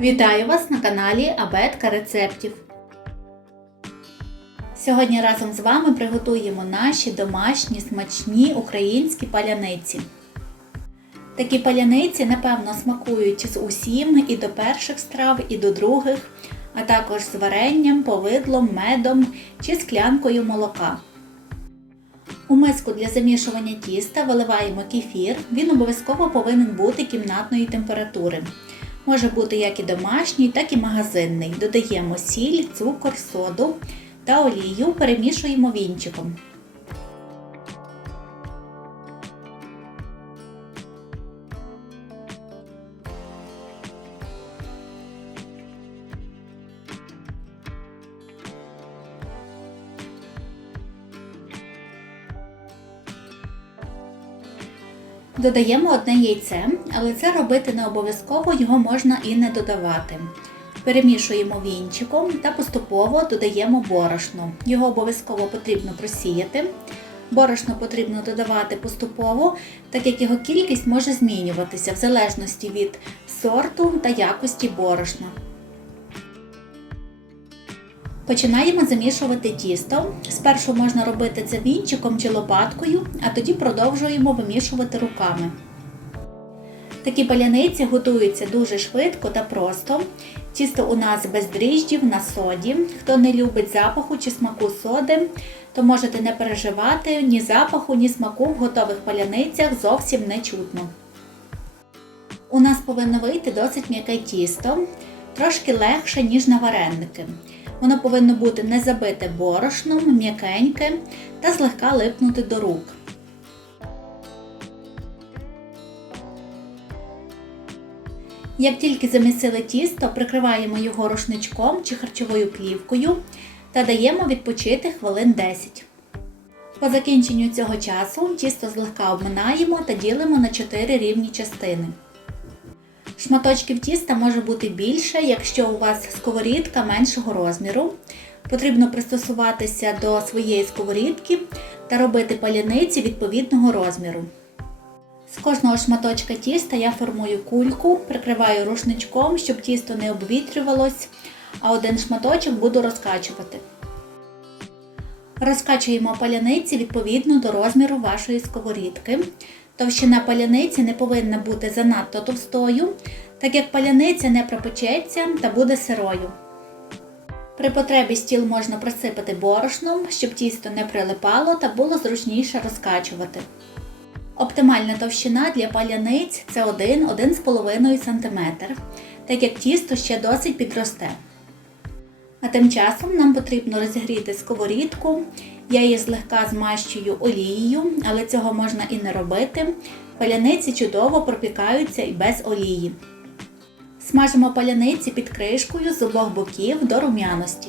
Вітаю вас на каналі Абетка рецептів. Сьогодні разом з вами приготуємо наші домашні смачні українські паляниці. Такі паляниці, напевно, смакують з усім і до перших страв, і до других, а також з варенням, повидлом, медом чи склянкою молока. У миску для замішування тіста виливаємо кефір, він обов'язково повинен бути кімнатної температури. Може бути як і домашній, так і магазинний. Додаємо сіль, цукор, соду та олію, перемішуємо вінчиком. Додаємо одне яйце, але це робити не обов'язково, його можна і не додавати. Перемішуємо вінчиком та поступово додаємо борошно. Його обов'язково потрібно просіяти. Борошно потрібно додавати поступово, так як його кількість може змінюватися в залежності від сорту та якості борошна. Починаємо замішувати тісто. Спершу можна робити це вінчиком чи лопаткою, а тоді продовжуємо вимішувати руками. Такі паляниці готуються дуже швидко та просто. Тісто у нас без дріждів на соді. Хто не любить запаху чи смаку соди, то можете не переживати, ні запаху, ні смаку в готових паляницях зовсім не чутно. У нас повинно вийти досить м'яке тісто, трошки легше, ніж на вареники. Воно повинно бути не забите борошном, м'якеньке та злегка липнути до рук. Як тільки замісили тісто, прикриваємо його рушничком чи харчовою плівкою та даємо відпочити хвилин 10. По закінченню цього часу тісто злегка обминаємо та ділимо на 4 рівні частини. Шматочків тіста може бути більше, якщо у вас сковорідка меншого розміру. Потрібно пристосуватися до своєї сковорідки та робити паляниці відповідного розміру. З кожного шматочка тіста я формую кульку, прикриваю рушничком, щоб тісто не обвітрювалось, а один шматочок буду розкачувати. Розкачуємо паляниці відповідно до розміру вашої сковорідки. Товщина паляниці не повинна бути занадто товстою, так як паляниця не пропечеться та буде сирою. При потребі стіл можна присипати борошном, щоб тісто не прилипало та було зручніше розкачувати. Оптимальна товщина для паляниць це 1-1,5 см, так як тісто ще досить підросте. А тим часом нам потрібно розігріти сковорідку. Я її злегка змащую олією, але цього можна і не робити. Паляниці чудово пропікаються і без олії. Смажимо паляниці під кришкою з обох боків до рум'яності.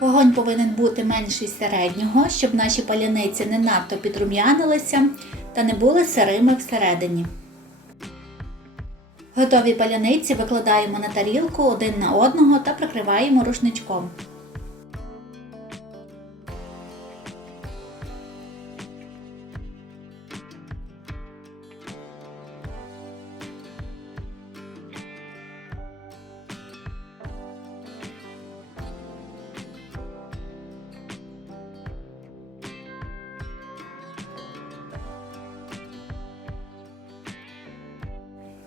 Вогонь повинен бути менший середнього, щоб наші паляниці не надто підрум'янилися та не були сирими всередині. Готові паляниці викладаємо на тарілку один на одного та прикриваємо рушничком.